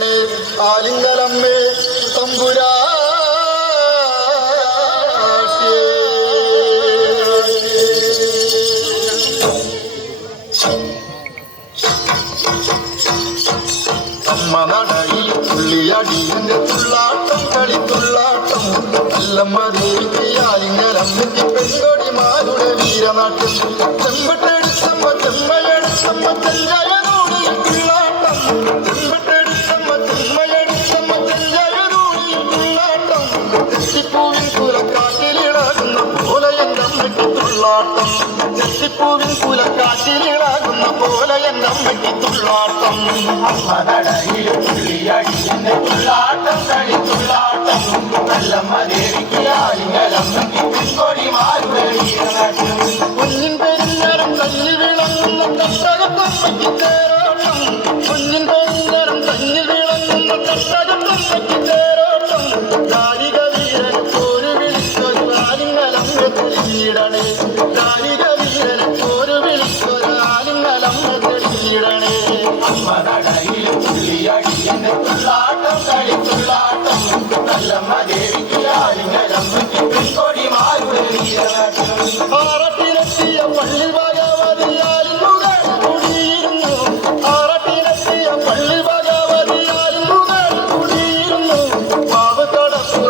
തെളിഞ്ഞിടണേ ആലിംഗലമ്മേ തമ്പുരാ അമ്മ നടയിൽ തുള്ളിയടിയന്റെ തുള്ളാട്ടം കളിത്തുള്ളാട്ടം അല്ലമ്മ ദേവിക്ക് ആലിംഗലമ്മയ്ക്ക് പെൺകൊടിമാരുടെ വീരനാട്യം ചെമ്പട്ടെടുത്തമ്മ ചെമ്മയെടുത്തമ്മ ചെഞ്ചയനോടിയിൽ തുള്ളാട്ടം ചെമ്പട്ടെടുത്തമ്മ ചെമ്മയെടുത്തമ്മ ചെഞ്ചയനോടിയിൽ തുള്ളാട്ടം ചെത്തിപ്പൂവിൻ കുലക്കാറ്റിലിളകുന്ന പോലെ എൻ്റെ അമ്മയ്ക്ക് തുള്ളാട്ടം ചെത്തിപ്പൂവിൻ കുലക്കാറ്റിലിളകുന്ന പോലെ എൻ്റെ അമ്മയ്ക്ക് തുള്ളാട്ടം അമ്മ നടയിൽ തുള്ളിയടിയന്റെ തുള്ളാട്ടം കളിത്തുള്ളാട്ടം നല്ലമ്മ ദേവിക്ക് ആലിംഗലമ്മയ്ക്ക് പെൺകൊടിമാരുടെ വീരനാട്യം കുഞ്ഞിൻ പെരിഞ്ഞരം കഞ്ഞി വിളങ്ങുന്ന തട്ടകത്തമ്മയ്ക്ക് തേരോട്ടം കുഞ്ഞിൻ പെരിഞ്ഞരം കഞ്ഞി വിളങ്ങുന്ന തട്ടകത്തമ്മയ്ക്ക് തേരോട്ടം കാലിക വീരന് പോരു വിളിച്ചൊരു ആലിംഗലമ്മ തെളിഞ്ഞിടണേ കാലിക വീരന് പോരു വിളിച്ചൊരു ആലിംഗലമ്മ തെളിഞ്ഞിടണേ അമ്മ നടയിൽ തുള്ളിയടിയന്റെ തുള്ളാട്ടം കളിത്തുള്ളാട്ടം നല്ലമ്മ